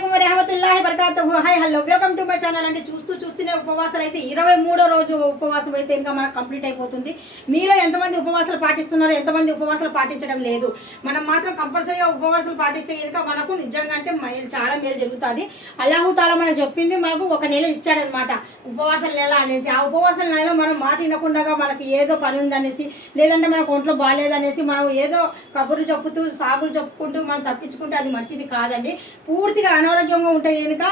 అస్సలాముఅలైకుం వరహమతుల్లాహి వబరకాతుహు. Hi hello welcome to my channel అండి. చూస్తూనే ఉపవాసాలు అయితే 23వ రోజు ఉపవాసం అయితే ఇంకా మనకు కంప్లీట్ అయిపోతుంది. మీలో ఎంతమంది ఉపవాసాలు పాటిస్తున్నారు, ఎంతమంది ఉపవాసాలు పాటించడం లేదు? మనం మాత్రం కంపల్సరీగా ఉపవాసాలు పాటిస్తే కనుక మనకు నిజంగా అంటే చాలా మేలు జరుగుతుంది. అల్లాహు తాలా మనకు చెప్పింది, మనకు ఒక నెల ఇచ్చాడనమాట ఉపవాసాల నెల అనేసి. ఆ ఉపవాసాల నెలలో మనం మాట వినకుండా మనకి ఏదో పని ఉందనేసి, లేదంటే మనకు ఒంట్లో బాగాలేదనేసి మనం ఏదో కబుర్లు చెప్పుతూ సాగులు చెప్పుకుంటూ మనం తప్పించుకుంటే అది మంచిది కాదండి. పూర్తిగా అనారోగ్యంగా ఉంటే కనుక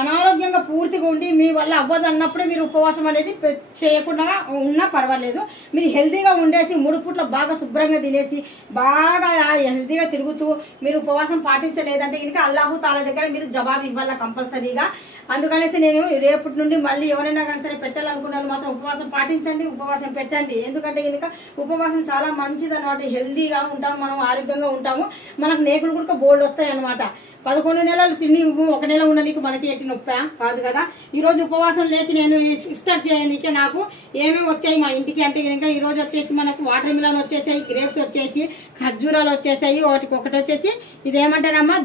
అనారోగ్యంగా పూర్తిగా ఉండి మీ వల్ల అవ్వదు అన్నప్పుడే మీరు ఉపవాసం అనేది చేయకుండా ఉన్నా పర్వాలేదు. మీరు హెల్తీగా ఉండేసి 3 పూట్ల బాగా శుభ్రంగా తినేసి బాగా హెల్తీగా తిరుగుతూ మీరు ఉపవాసం పాటించలేదంటే కనుక అల్లాహు తాలా దగ్గర మీరు జవాబు ఇవ్వాలి కంపల్సరీగా. అందుకనేసి నేను రేపటి నుండి మళ్ళీ ఎవరైనా కానీ సరే పెట్టాలనుకున్నాను మాత్రం ఉపవాసం పాటించండి, ఉపవాసం పెట్టండి. ఎందుకంటే కనుక ఉపవాసం చాలా మంచిది అనమాట. హెల్తీగా ఉంటాము, మనం ఆరోగ్యంగా ఉంటాము, మనకు నేకులు కూడా బోల్డ్ వస్తాయి అనమాట. 11 నెలలు తిండి 1 నెల ఉండడానికి మనకి ఎట్టి నొప్పా కాదు కదా. ఈరోజు ఉపవాసం లేక నేను ఇఫ్తార్ చేయడానికి నాకు ఏమేమి వచ్చాయి మా ఇంటికి అంటే కనుక ఈరోజు వచ్చేసి మనకు వాటర్ మిలన్ వచ్చేసాయి, గ్రేప్స్ వచ్చేసి, ఖర్జూరాలు వచ్చేసాయి, ఒకటి వచ్చేసి ఇదేమంటారమ్మా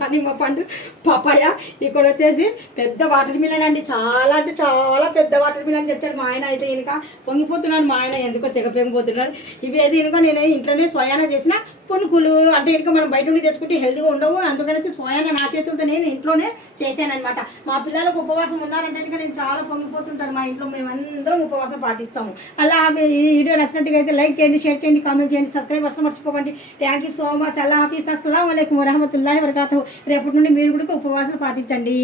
దానిమ్మ పండు, పపాయ. ఇక్కడ వచ్చేసి పెద్ద వాటర్ మిలన్ అండి, చాలా అంటే చాలా పెద్ద వాటర్ మిలన్ తెచ్చాడు మా ఆయన. అయితే కనుక పొంగిపోతున్నాడు మా ఆయన, ఎందుకో తెగ పొంగిపోతున్నాడు. ఇవి ఏది కనుక నేను ఇంట్లోనే స్వయాన చేసిన పునుకులు అంటే కనుక మనం బయట నుండి తెచ్చుకుంటే హెల్తీగా ఉండవు. అందుకనేసి స్వయాన నా చేతులతో నేను ఇంట్లోనే చేశానమాట. మా పిల్లలకు ఉపవాసం ఉన్నారంటే కనుక నేను చాలా పొంగిపోతుంటాను. మా ఇంట్లో మేమందరం ఉపవాసం పాటిస్తాము. అలా ఈ వీడియో నచ్చినట్టుగా అయితే లైక్ చేయండి, షేర్ చేయండి, కామెంట్ చేయండి, సబ్స్క్రైబ్ అసలు మర్చిపోకండి. Thank you so much. అల్లా హాఫీజ్. అస్సలాముఅలైకుం వరహమతుల్లాహి వబరకాతుహు. రేపటి నుండి మీరు కూడా ఉపవాసం పాటించండి.